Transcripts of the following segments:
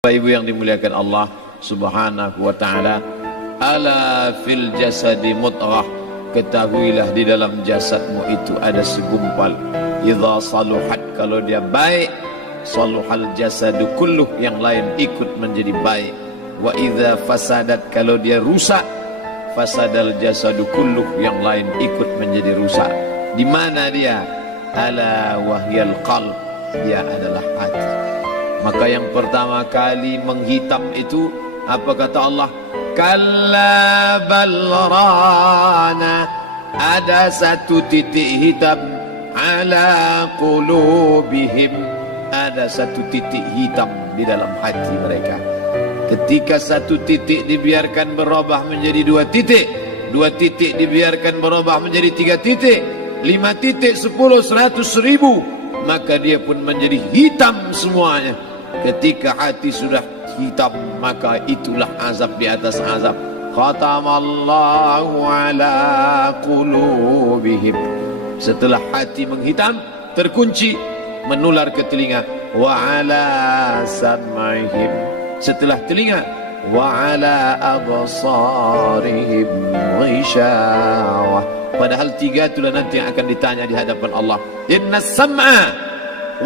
Bapak Ibu yang dimuliakan Allah Subhanahu wa taala, ala fil jasadi mudghah, ketahuilah di dalam jasadmu itu ada segumpal. Idza saluhat, kalau dia baik, saluhal jasadu kulluh, yang lain ikut menjadi baik. Wa idza fasadat, kalau dia rusak, fasadal jasadu kulluh, yang lain ikut menjadi rusak. Di mana dia? Ala wahyal qalb, dia adalah hati. Maka yang pertama kali menghitam itu apa kata Allah? Kalla balrana, ada satu titik hitam. Ala qulubihim, ada satu titik hitam di dalam hati mereka. Ketika satu titik dibiarkan berubah menjadi dua titik, dua titik dibiarkan berubah menjadi tiga titik, 5 titik, 10, 100, 1000, maka dia pun menjadi hitam semuanya. Ketika hati sudah hitam, maka itulah azab di atas azab. Khatamallahu ala qulubihim. Setelah hati menghitam, terkunci, menular ke telinga. Wa ala sam'ihim. Setelah telinga, wa ala absarihim ghishawah. Padahal 3 itulah nanti yang akan ditanya di hadapan Allah. Inna sam'a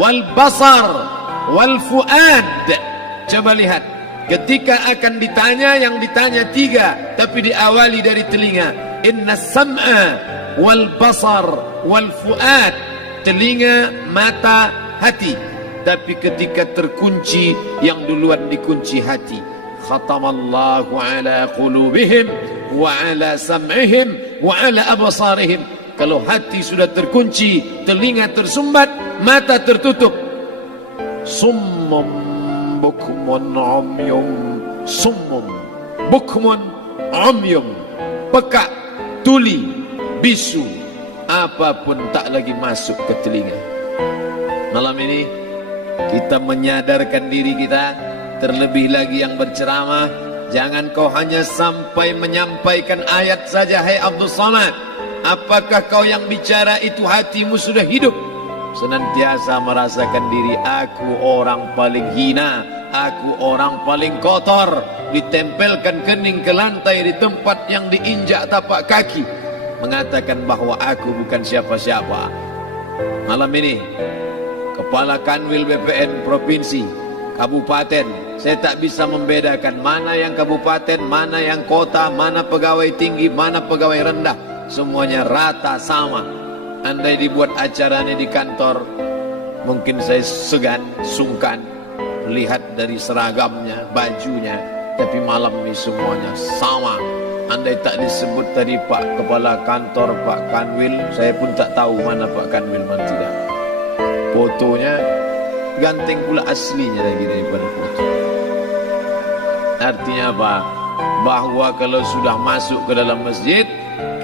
wal basar wal fuad. Coba lihat, ketika akan ditanya, yang ditanya 3, tapi diawali dari telinga. Inna sam'a wal basar wal fuad, telinga, mata, hati. Tapi ketika terkunci, yang duluan dikunci hati. Khatamallahu ala qulubihim wa ala sam'ihim wa ala absarihim. Kalau hati sudah terkunci, telinga tersumbat, mata tertutup. Summum bukmun umyum, summum bukmun umyum, peka, tuli, bisu, apapun tak lagi masuk ke telinga. Malam ini kita menyadarkan diri kita, terlebih lagi yang berceramah, jangan kau hanya sampai menyampaikan ayat saja. Hai Abdul Somad, apakah kau yang bicara itu hatimu sudah hidup? Senantiasa merasakan diri, aku orang paling hina, aku orang paling kotor, ditempelkan kening ke lantai di tempat yang diinjak tapak kaki, mengatakan bahwa aku bukan siapa-siapa. Malam ini Kepala Kanwil BPN Provinsi, Kabupaten, saya tak bisa membedakan mana yang kabupaten, mana yang kota, mana pegawai tinggi, mana pegawai rendah. Semuanya rata sama. Andai dibuat acaranya di kantor, mungkin saya segan, sungkan melihat dari seragamnya, bajunya. Tapi malam ini semuanya sama. Andai tak disebut tadi Pak Kepala Kantor, Pak Kanwil, saya pun tak tahu mana Pak Kanwil, mana tidak. Fotonya ganteng pula aslinya lagi daripada foto. Artinya apa? Bahwa kalau sudah masuk ke dalam masjid,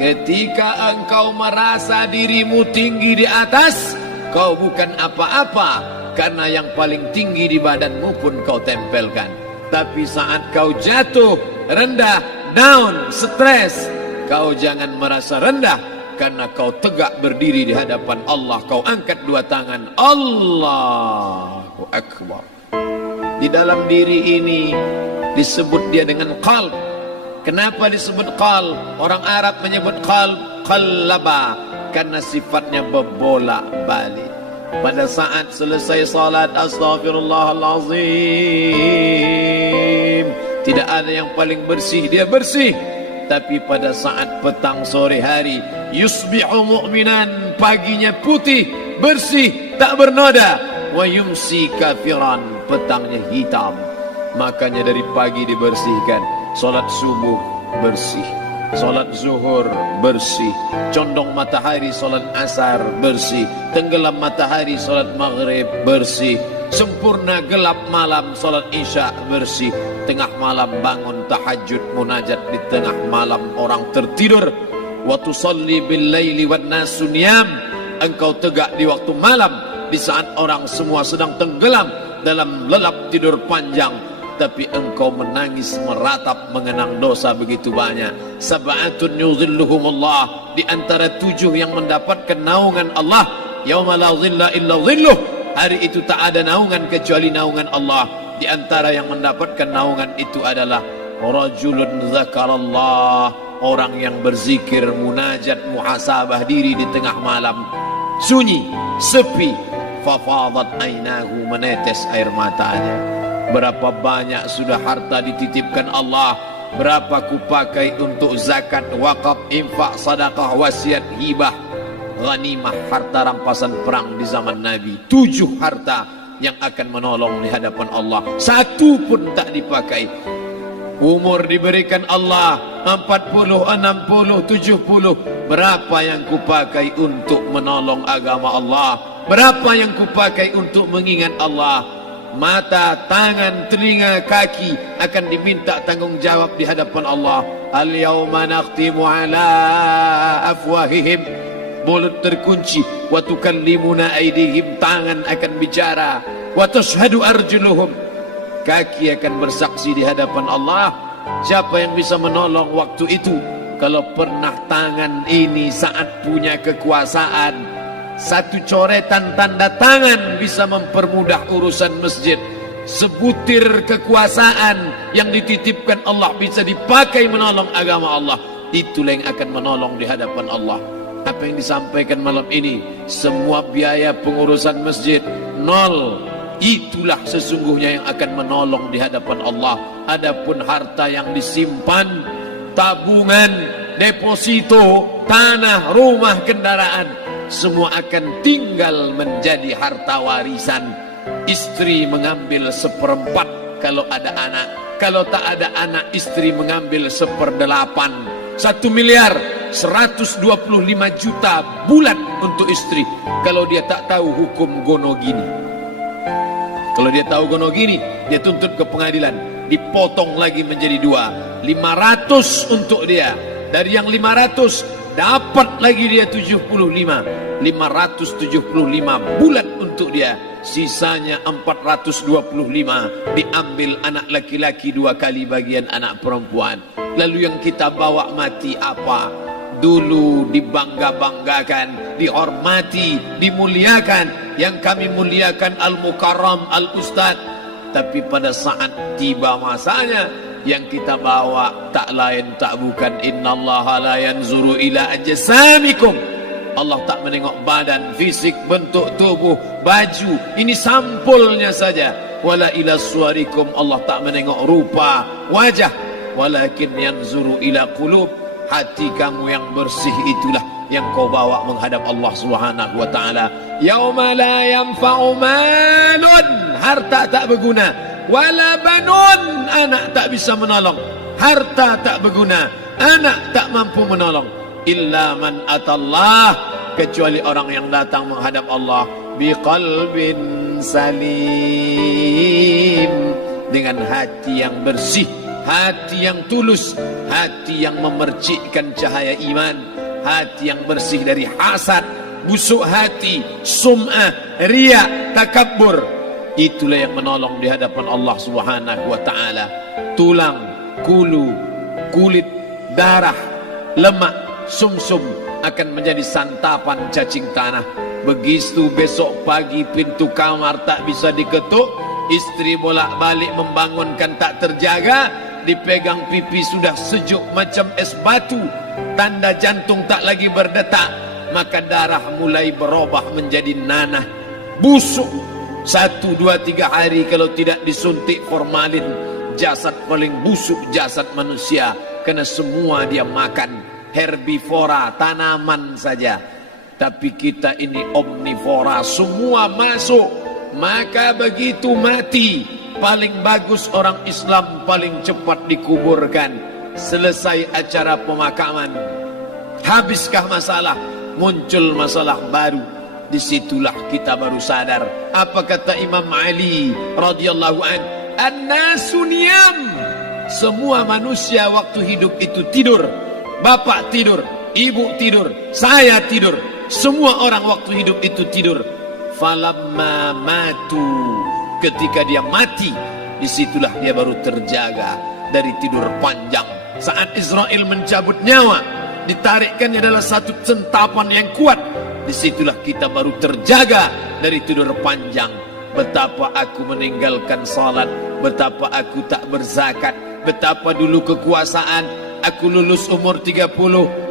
ketika engkau merasa dirimu tinggi di atas, kau bukan apa-apa, karena yang paling tinggi di badanmu pun kau tempelkan. Tapi saat kau jatuh, rendah, down, stres, kau jangan merasa rendah, karena kau tegak berdiri di hadapan Allah. Kau angkat 2 tangan, Allahu Akbar. Di dalam diri ini disebut dia dengan qalb. Kenapa disebut qalb? Orang Arab menyebut qalb qallaba, karena sifatnya berbolak-balik. Pada saat selesai salat, astaghfirullahalazim, tidak ada yang paling bersih, dia bersih. Tapi pada saat petang sore hari, yusbihu mu'minan, paginya putih, bersih, tak bernoda. Wa yumsi kafiran, petangnya hitam. Makanya dari pagi dibersihkan. Salat subuh bersih, salat zuhur bersih, condong matahari salat asar bersih, tenggelam matahari salat maghrib bersih, sempurna gelap malam salat isya bersih, tengah malam bangun tahajud munajat, di tengah malam orang tertidur. Wa tusalli bil laili wan nasu niyam, engkau tegak di waktu malam, di saat orang semua sedang tenggelam dalam lelap tidur panjang. Tapi engkau menangis meratap mengenang dosa begitu banyak. Sab'atun yuzilluhumullah, di antara 7 yang mendapatkan naungan Allah. Yauma la zilla illa zilluh, hari itu tak ada naungan kecuali naungan Allah. Di antara yang mendapatkan naungan itu adalah rajulun zakarallah, orang yang berzikir, munajat, muhasabah diri di tengah malam, sunyi, sepi, fafadat ainahu, menetes air matanya. Berapa banyak sudah harta dititipkan Allah, berapa kupakai untuk zakat, wakaf, infak, sedekah, wasiat, hibah, ghanimah, harta rampasan perang di zaman Nabi. 7 harta yang akan menolong di hadapan Allah, 1 pun tak dipakai. Umur diberikan Allah 40, 60, 70. Berapa yang kupakai untuk menolong agama Allah? Berapa yang kupakai untuk mengingat Allah? Mata, tangan, telinga, kaki akan diminta tanggung jawab di hadapan Allah. Al-yawma nakhtimu ala afwahihim, mulut terkunci, wa tukallimuna aydihim, tangan akan bicara, wa tashhadu arjuluhum, kaki akan bersaksi di hadapan Allah. Siapa yang bisa menolong waktu itu? Kalau pernah tangan ini saat punya kekuasaan, 1 coretan tanda tangan bisa mempermudah urusan masjid. Sebutir kekuasaan yang dititipkan Allah bisa dipakai menolong agama Allah. Itulah yang akan menolong di hadapan Allah. Apa yang disampaikan malam ini, semua biaya pengurusan masjid 0. Itulah sesungguhnya yang akan menolong di hadapan Allah. Adapun harta yang disimpan, tabungan, deposito, tanah, rumah, kendaraan, semua akan tinggal menjadi harta warisan. Istri mengambil 1/4 kalau ada anak. Kalau tak ada anak, istri mengambil 1/8. 1 miliar 125 juta bulan untuk istri. Kalau dia tak tahu hukum gonogini. Kalau dia tahu gonogini, dia tuntut ke pengadilan, dipotong lagi menjadi 2. 500 untuk dia. Dari yang 500 dapat lagi dia 75. 575 bulan untuk dia. Sisanya 425 diambil anak laki-laki 2 kali bagian anak perempuan. Lalu yang kita bawa mati apa? Dulu dibangga-banggakan, dihormati, dimuliakan. Yang kami muliakan Al-Mukarram, Al-Ustad. Tapi pada saat tiba masanya, yang kita bawa tak lain tak bukan innallaha la yanzuru ila ajsamikum. Allah tak menengok badan, fisik, bentuk tubuh, baju. Ini sampulnya saja. Wala ila suwarikum, Allah tak menengok rupa, wajah. Walakin yanzuru ila qulub. Hati kamu yang bersih itulah yang kau bawa menghadap Allah Subhanahu wa taala. Yauma la yanfa'u malun, harta tak berguna, wala banun, anak tak bisa menolong. Harta tak berguna, anak tak mampu menolong. Illa man atallah, kecuali orang yang datang menghadap Allah biqalbin salim, dengan hati yang bersih, hati yang tulus, hati yang memercikkan cahaya iman, hati yang bersih dari hasad, busuk hati, sum'ah, riya, takabbur. Itulah yang menolong di hadapan Allah Subhanahu wa taala. Tulang, kulu, kulit, darah, lemak, sumsum akan menjadi santapan cacing tanah. Begitu besok pagi pintu kamar tak bisa diketuk, istri bolak-balik membangunkan tak terjaga, dipegang pipi sudah sejuk macam es batu, tanda jantung tak lagi berdetak, maka darah mulai berubah menjadi nanah, busuk. 1, 2, 3 hari kalau tidak disuntik formalin, jasad paling busuk jasad manusia, karena semua dia makan herbivora, tanaman saja. Tapi kita ini omnivora, semua masuk. Maka begitu mati, paling bagus orang Islam paling cepat dikuburkan. Selesai acara pemakaman, habiskah masalah, muncul masalah baru. Disitulah kita baru sadar. Apa kata Imam Ali radhiyallahu an? An-nasu niyam. Semua manusia waktu hidup itu tidur. Bapak tidur, ibu tidur, saya tidur. Semua orang waktu hidup itu tidur. Falamma matu, ketika dia mati, disitulah dia baru terjaga dari tidur panjang. Saat Israel mencabut nyawa, ditarikkannya adalah satu sentapan yang kuat. Disitulah kita baru terjaga dari tidur panjang. Betapa aku meninggalkan salat, betapa aku tak berzakat, betapa dulu kekuasaan, aku lulus umur 30,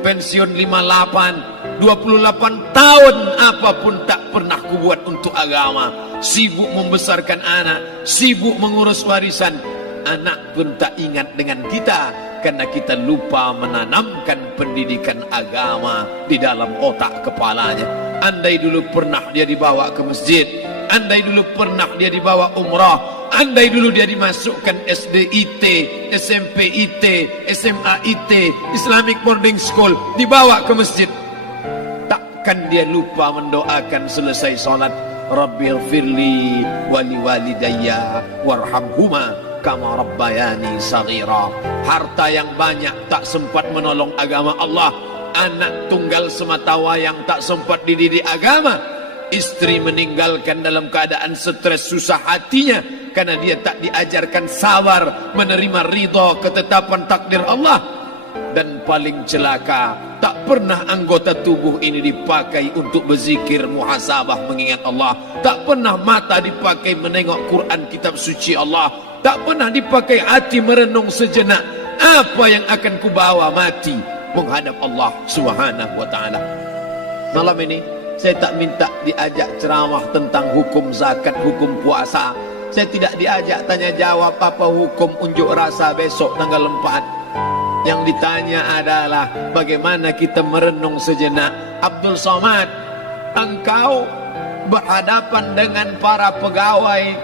pensiun 58, 28 tahun apapun tak pernah kubuat untuk agama. Sibuk membesarkan anak, sibuk mengurus warisan. Anak pun tak ingat dengan kita karena kita lupa menanamkan pendidikan agama di dalam otak kepalanya. Andai dulu pernah dia dibawa ke masjid, andai dulu pernah dia dibawa umrah, andai dulu dia dimasukkan SD IT, SMP IT, SMA IT, Islamic Boarding School, dibawa ke masjid, takkan dia lupa mendoakan selesai salat, Rabbighfirli wali walidayya warhamhuma kama rabbayani saghira. Harta yang banyak tak sempat menolong agama Allah. Anak tunggal semata wayang tak sempat dididik agama. Istri meninggalkan dalam keadaan stres susah hatinya karena dia tak diajarkan sabar menerima ridha ketetapan takdir Allah. Dan paling celaka, tak pernah anggota tubuh ini dipakai untuk berzikir, muhasabah, mengingat Allah. Tak pernah mata dipakai menengok Quran, kitab suci Allah. Tak pernah dipakai hati merenung sejenak, apa yang akan kubawa mati menghadap Allah Subhanahu wa ta'ala. Malam ini saya tak minta diajak ceramah tentang hukum zakat, hukum puasa. Saya tidak diajak tanya jawab apa hukum unjuk rasa besok tanggal 4. Yang ditanya adalah bagaimana kita merenung sejenak. Abdul Somad, engkau berhadapan dengan para pegawai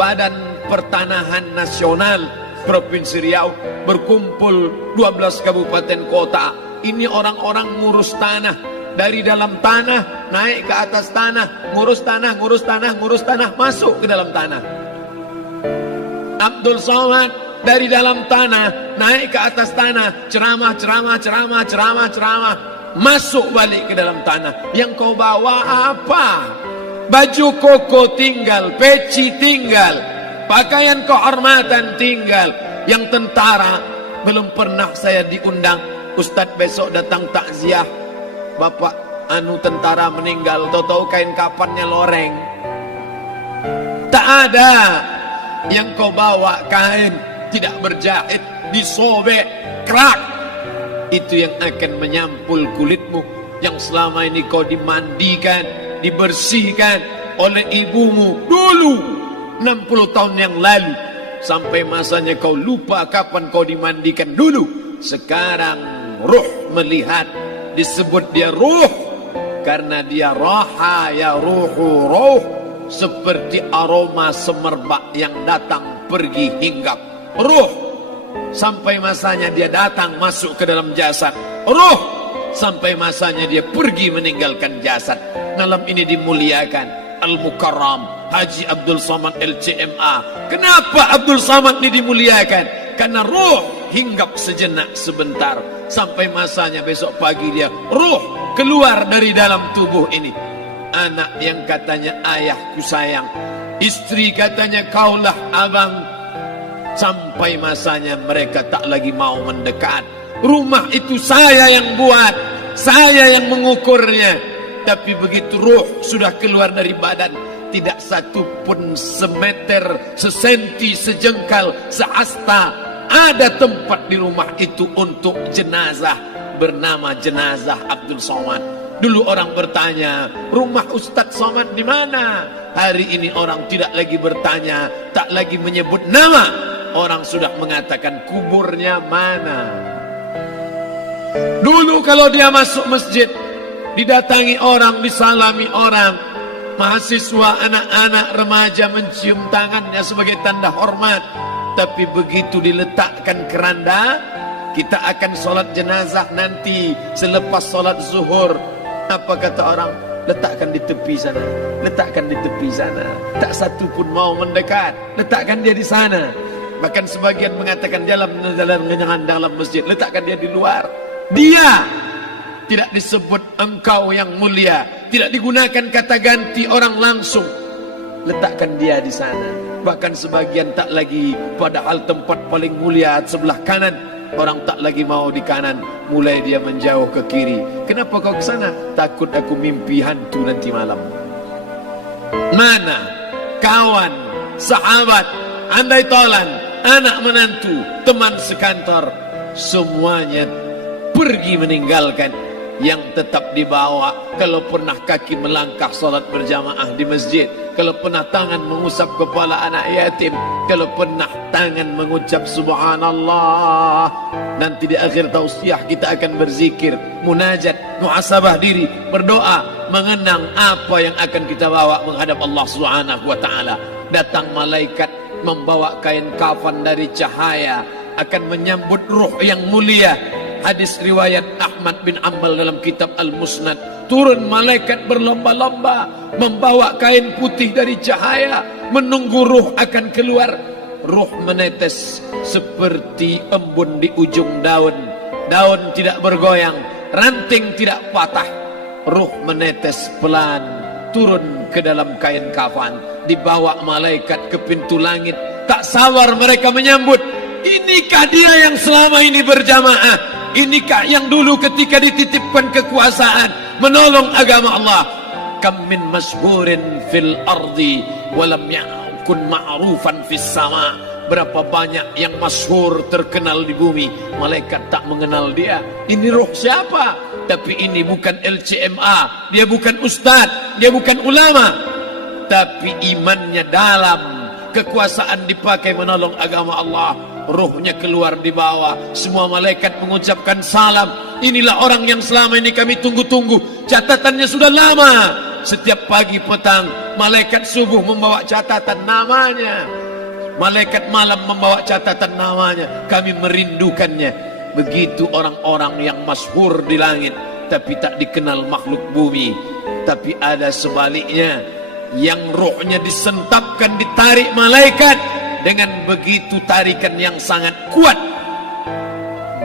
Badan Pertanahan Nasional Provinsi Riau, berkumpul 12 kabupaten kota. Ini orang-orang ngurus tanah, dari dalam tanah naik ke atas tanah, ngurus tanah, ngurus tanah, ngurus tanah, masuk ke dalam tanah. Abdul Somad dari dalam tanah naik ke atas tanah, ceramah, masuk balik ke dalam tanah. Yang kau bawa apa? Baju koko tinggal, peci tinggal, pakaian kehormatan tinggal. Yang tentara belum pernah saya diundang. Ustadz besok datang takziah, bapak tentara meninggal, tahu-tahu kain kapannya loreng. Tak ada. Yang kau bawa kain tidak berjahit, disobek, kerak. Itu yang akan menyampul kulitmu, yang selama ini kau dimandikan, dibersihkan oleh ibumu dulu 60 tahun yang lalu. Sampai masanya kau lupa kapan kau dimandikan dulu. Sekarang ruh melihat, disebut dia ruh karena dia raha ya ruhu ruh, seperti aroma semerbak yang datang pergi hinggap. Ruh sampai masanya dia datang masuk ke dalam jasad. Ruh sampai masanya dia pergi meninggalkan jasad. Malam ini dimuliakan Al-Mukarram Haji Abdul Somad LCMA. Kenapa Abdul Somad ini dimuliakan? Karena ruh hinggap sejenak sebentar, sampai masanya besok pagi dia ruh keluar dari dalam tubuh ini. Anak yang katanya ayahku sayang, istri katanya kaulah abang, sampai masanya mereka tak lagi mau mendekat. Rumah itu saya yang buat, saya yang mengukurnya. Tapi begitu ruh sudah keluar dari badan, tidak satu pun semeter, sesenti, sejengkal, seasta ada tempat di rumah itu untuk jenazah bernama jenazah Abdul Somad. Dulu orang bertanya, rumah Ustadz Somad di mana? Hari ini orang tidak lagi bertanya, tak lagi menyebut nama. Orang sudah mengatakan kuburnya mana. Dulu kalau dia masuk masjid, didatangi orang, disalami orang. Mahasiswa, anak-anak, remaja mencium tangannya sebagai tanda hormat. Tapi begitu diletakkan keranda, kita akan sholat jenazah nanti selepas sholat zuhur. Apa kata orang? Letakkan di tepi sana, letakkan di tepi sana. Tak satu pun mau mendekat, letakkan dia di sana. Bahkan sebagian mengatakan dalam masjid, letakkan dia di luar. Dia tidak disebut engkau yang mulia, tidak digunakan kata ganti orang langsung. Letakkan dia di sana. Bahkan sebagian tak lagi, padahal tempat paling mulia sebelah kanan, orang tak lagi mau di kanan, mulai dia menjauh ke kiri. Kenapa kau ke sana? Takut aku mimpi hantu nanti malam. Mana kawan, sahabat andai tolan, anak menantu, teman sekantor, semuanya pergi meninggalkan. Yang tetap dibawa, kalau pernah kaki melangkah salat berjamaah di masjid, kalau pernah tangan mengusap kepala anak yatim, kalau pernah tangan mengucap subhanallah. Nanti di akhir tausiah kita akan berzikir, munajat, muhasabah diri, berdoa, mengenang apa yang akan kita bawa menghadap Allah Subhanahu wa taala. Datang malaikat membawa kain kafan dari cahaya, akan menyambut ruh yang mulia. Hadis riwayat Ahmad bin Ambal dalam kitab Al-Musnad, turun malaikat berlomba-lomba membawa kain putih dari cahaya, menunggu ruh akan keluar. Ruh menetes seperti embun di ujung daun. Daun tidak bergoyang, ranting tidak patah. Ruh menetes pelan turun ke dalam kain kafan, dibawa malaikat ke pintu langit. Tak sabar mereka menyambut. Inikah dia yang selama ini berjamaah? Inikah yang dulu ketika dititipkan kekuasaan menolong agama Allah? Kam min masyhurin fil ardi walam yakun ma'rufan fis sama. Berapa banyak yang masyhur terkenal di bumi, malaikat tak mengenal dia. Ini roh siapa? Tapi ini bukan LCMA, dia bukan ustadz, dia bukan ulama, tapi imannya dalam. Kekuasaan dipakai menolong agama Allah. Ruhnya keluar di bawah, semua malaikat mengucapkan salam. Inilah orang yang selama ini kami tunggu-tunggu. Catatannya sudah lama. Setiap pagi petang, malaikat subuh membawa catatan namanya, malaikat malam membawa catatan namanya. Kami merindukannya. Begitu orang-orang yang masyhur di langit, tapi tak dikenal makhluk bumi. Tapi ada sebaliknya, yang ruhnya disentapkan, ditarik malaikat dengan begitu tarikan yang sangat kuat.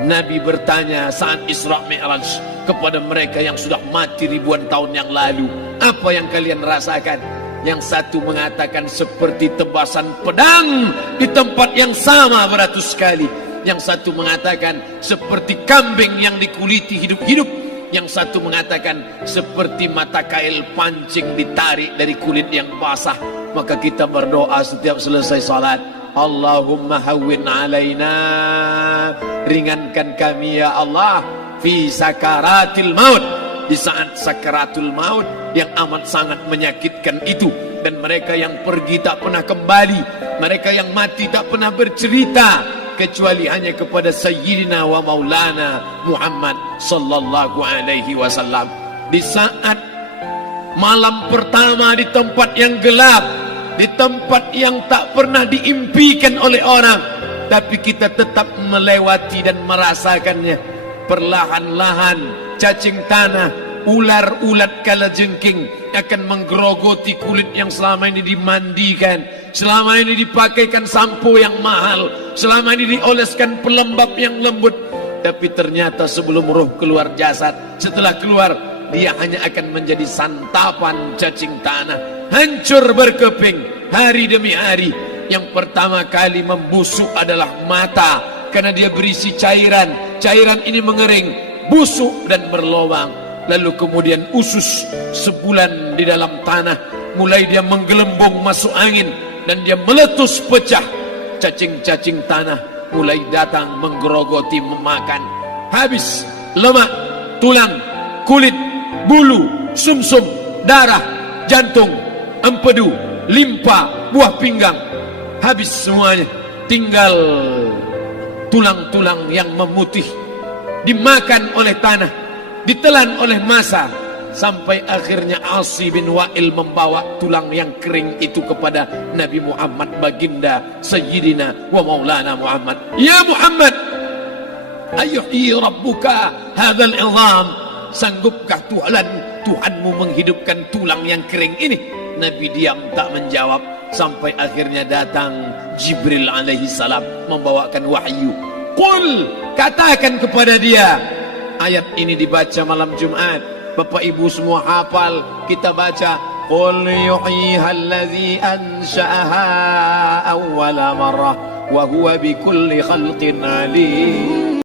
Nabi bertanya saat Isra Mi'raj kepada mereka yang sudah mati ribuan tahun yang lalu, apa yang kalian rasakan? Yang satu mengatakan seperti tebasan pedang di tempat yang sama beratus kali. Yang satu mengatakan seperti kambing yang dikuliti hidup-hidup. Yang satu mengatakan seperti mata kail pancing ditarik dari kulit yang basah. Maka kita berdoa setiap selesai salat, Allahumma hawwin alaina, ringankan kami ya Allah, fi sakaratil maut, di saat sakaratul maut yang amat sangat menyakitkan itu. Dan mereka yang pergi tak pernah kembali, mereka yang mati tak pernah bercerita, kecuali hanya kepada Sayyidina wa Maulana Muhammad sallallahu alaihi wasallam. Di saat malam pertama di tempat yang gelap, di tempat yang tak pernah diimpikan oleh orang, tapi kita tetap melewati dan merasakannya. Perlahan-lahan cacing tanah, ular-ulat kalajengking akan menggerogoti kulit yang selama ini dimandikan, selama ini dipakaikan sampo yang mahal, selama ini dioleskan pelembab yang lembut. Tapi ternyata sebelum roh keluar jasad, setelah keluar, dia hanya akan menjadi santapan cacing tanah, hancur berkeping hari demi hari. Yang pertama kali membusuk adalah mata, karena dia berisi cairan. Cairan ini mengering, busuk dan berlubang. Lalu kemudian usus sebulan di dalam tanah, mulai dia menggelembung masuk angin dan dia meletus pecah. Cacing-cacing tanah mulai datang menggerogoti, memakan. Habis lemak, tulang, kulit, bulu, sumsum, darah, jantung, empedu, limpa, buah pinggang. Habis semuanya, tinggal tulang-tulang yang memutih, dimakan oleh tanah, ditelan oleh massa, sampai akhirnya Asi bin Wa'il membawa tulang yang kering itu kepada Nabi Muhammad, baginda Sayyidina wa Maulana Muhammad. Ya Muhammad, ayuhi rabbuka hadzal izam, sanggupkah Tuhanmu menghidupkan tulang yang kering ini? Nabi diam tak menjawab, sampai akhirnya datang Jibril alaihi salam membawakan wahyu. Qul, katakan kepada dia. Ayat ini dibaca malam Jumat, Bapak Ibu semua hafal. Kita baca, Qul yuhyiha alladhi ansha'aha awwala marrah wa huwa bikulli khalqin alim.